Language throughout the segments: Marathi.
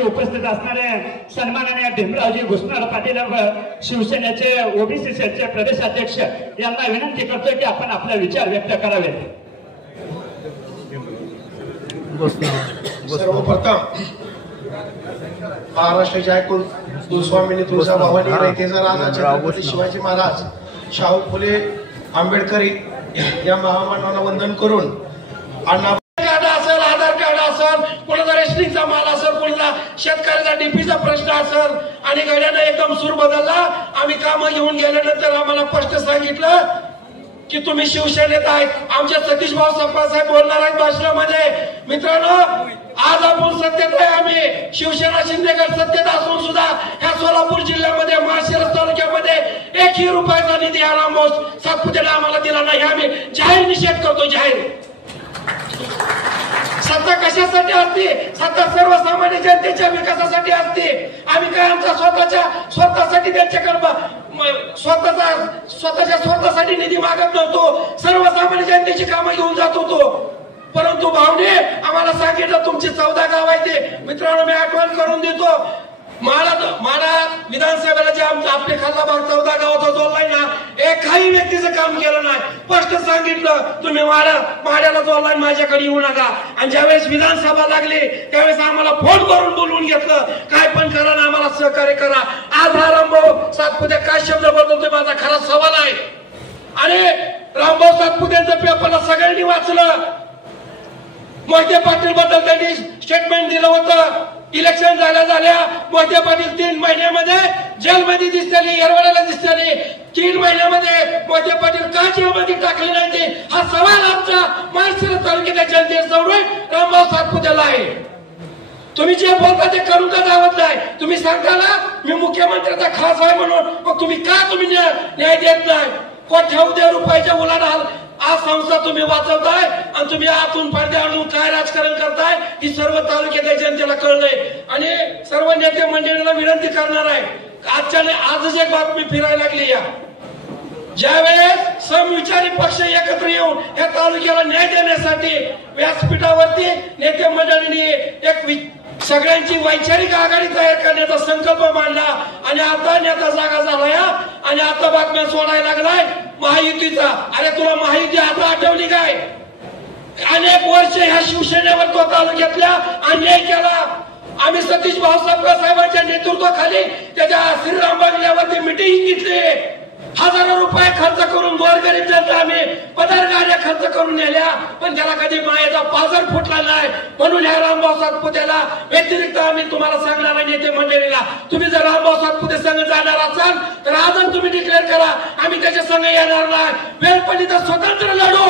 याच्यावरती उपस्थित असणारे सन्माननीय भीमरावजी घुसनाळ पाटील शिवसेनेचे ओबीसी सेलचे प्रदेशाध्यक्ष यांना विनंती करतोय की आपण आपले विचार व्यक्त करावेत। सर्वप्रथम महाराष्ट्राचे ऐकून कुलस्वामिनी तुळजाभवानी रयतेचा राजा छत्रपती शिवाजी महाराज शाहू फुले आंबेडकर या महामानवाला वंदन करून अण्णा कार्ड असेल, आधार कार्ड असेल, कोणाचा रेशनिंगचा माल असेल, कोणाचा शेतकऱ्याचा डीपीचा प्रश्न असेल आणि गड्याने एकदम सूर बदलला। आम्ही काम घेऊन गेल्यानंतर आम्हाला स्पष्ट सांगितलं की तुम्ही शिवसेनेत आहे। आमचे सतीश भाऊ संपासाहेब बोलणार आहेत भाषणामध्ये। मित्रांनो, आज आपण सत्तेत आहे, आम्ही शिवसेना शिंदेगड सत्तेत असून सुद्धा ह्या सोलापूर जिल्ह्यामध्ये माळशिरस तालुक्यामध्ये 1 रुपयाचा निधी रामभाऊ सातपुतेने आम्हाला दिला नाही। आम्ही जाहीर निषेध करतो, जाहीर। सत्ता कशासाठी असते? सत्ता सर्वसामान्य जनतेच्या विकासासाठी असते। आम्ही काय आमच्या स्वतःसाठी त्यांच्याकडे स्वतःच्या स्वार्थासाठी निधी मागत नव्हतो, सर्वसामान्य जनतेची कामं घेऊन जात होतो। परंतु भावने आम्हाला सांगितलं तुमची 14 गाव आहे ते। मित्रांनो, मी आठवण करून देतो, माडा विधानसभेला जे आपले खाल्ला भाग 14 गावाचा जोडलाय ना, एकाही व्यक्तीचं काम केलं नाही। स्पष्ट सांगितलं तुम्ही माड्याला जोडलाय, माझ्याकडे येऊ नका। आणि ज्यावेळेस विधानसभा लागली त्यावेळेस आम्हाला फोन करून बोलवून घेतलं, काय पण करा ना, आम्हाला सहकार्य करा। आज हा रामभाऊ सातपुते काय शब्द बोलतोय माझा खरा सवाल आहे। आणि रामभाऊ सातपुतेंचं पेपरला सगळ्यांनी वाचलं। मोहिते पाटील बद्दल त्यांनी स्टेटमेंट दिलं होतं। इलेक्शन झाल्या मोहिते पाटील 3 महिन्यामध्ये जेलमध्ये दिसतली, येरवड्याला दिसतली। 3 महिन्यामध्ये मोहिते पाटील का जेलमध्ये टाकले नाही ते हा सवाल आमचा माळशिरस तालुक्याच्या जनतेसमोर रामभाऊ सातपुतेला आहे। तुम्ही जे बोलता ते करून का दावत नाही? तुम्ही सांगता ना मी मुख्यमंत्र्याचा खास आहे म्हणून, मग तुम्ही न्याय देत नाही? कोट्यवधी रुपयाच्या उलाढाल आज संस्था तुम्ही वाचवताय आणि तुम्ही आतून पडदे आणून काय राजकारण करताय ही सर्व तालुक्याच्या जनतेला कळलंय। आणि सर्व नेते मंडळीला विनंती करणार आहे, आजच एक बातमी फिरायला लागली या, ज्यावेळेस समविचारी पक्ष एकत्र येऊन या तालुक्याला न्याय देण्यासाठी व्यासपीठावरती नेते मंडळींनी एक सगळ्यांची वैचारिक आघाडी तयार करण्याचा संकल्प मांडला आणि आता नेता जागा झालाय आणि आता बातम्या सोडायला लागलाय महायुतीचा। अरे तुला महायुती आता आठवली काय? अनेक वर्ष ह्या शिवसेनेवर तो तालुक्यातल्या अन्याय केला। आम्ही सतीश भाऊ साहेबांच्या नेतृत्वाखाली त्याच्या श्रीराम बंगल्यावरती मिटिंग घेतली, हजारो रुपये खर्च करून गोरगरीब जनता आम्ही पदार खर्च करून नेल्या, पण त्याला कधी मायेचा पाजर फुटला नाही। म्हणून ह्या रामभाऊ सातपुतेला व्यतिरिक्त आम्ही तुम्हाला सांगणार आहे नेते मंडळीला, तुम्ही जर रामभाऊ सातपुते संघ जाणार असाल तर आजच तुम्ही डिक्लेअर करा, आम्ही त्याच्या संघ येणार नाही। वेळ पडली तर स्वतंत्र लढू।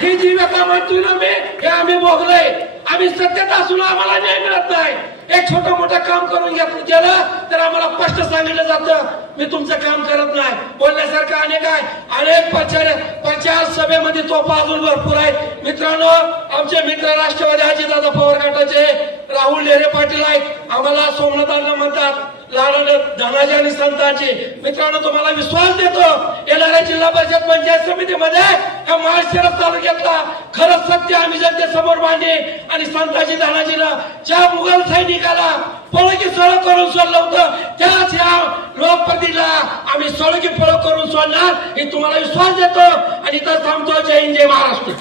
ही जी व्यथा म्हणतोय ना मी, हे आम्ही भोगलोय। आम्ही सत्तेत असून आम्हाला न्याय मिळत नाही। एक छोटं मोठं काम करून गेलं तर आम्हाला स्पष्ट सांगितलं जातं मी तुमचं काम करत नाही। बोलण्यासारखं अनेक प्रचार सभेमध्ये तोफा अजून भरपूर आहेत। मित्रांनो, आमचे मित्र राष्ट्रवादी अजितदादा पवार गटाचे राहुल लेरे पाटील आहेत, आम्हाला सोमनाथांना म्हणतात लहान धनाजी आणि संतांची। मित्रांनो, तुम्हाला विश्वास देतो येणाऱ्या जिल्हा परिषद पंचायत समितीमध्ये या माळशिरस तालुक्यातला खरं सत्य आम्ही जनतेसमोर मांडे आणि संताजी धनाजीला ज्या मुघल सैनिकाला पळकी सळ करून सोडलं होतं त्याच या लोकप्रतिला आम्ही सळकी पळ करून सोडणार हे तुम्हाला विश्वास देतो आणि इथं थांबतो। जय हिंद, जय महाराष्ट्र।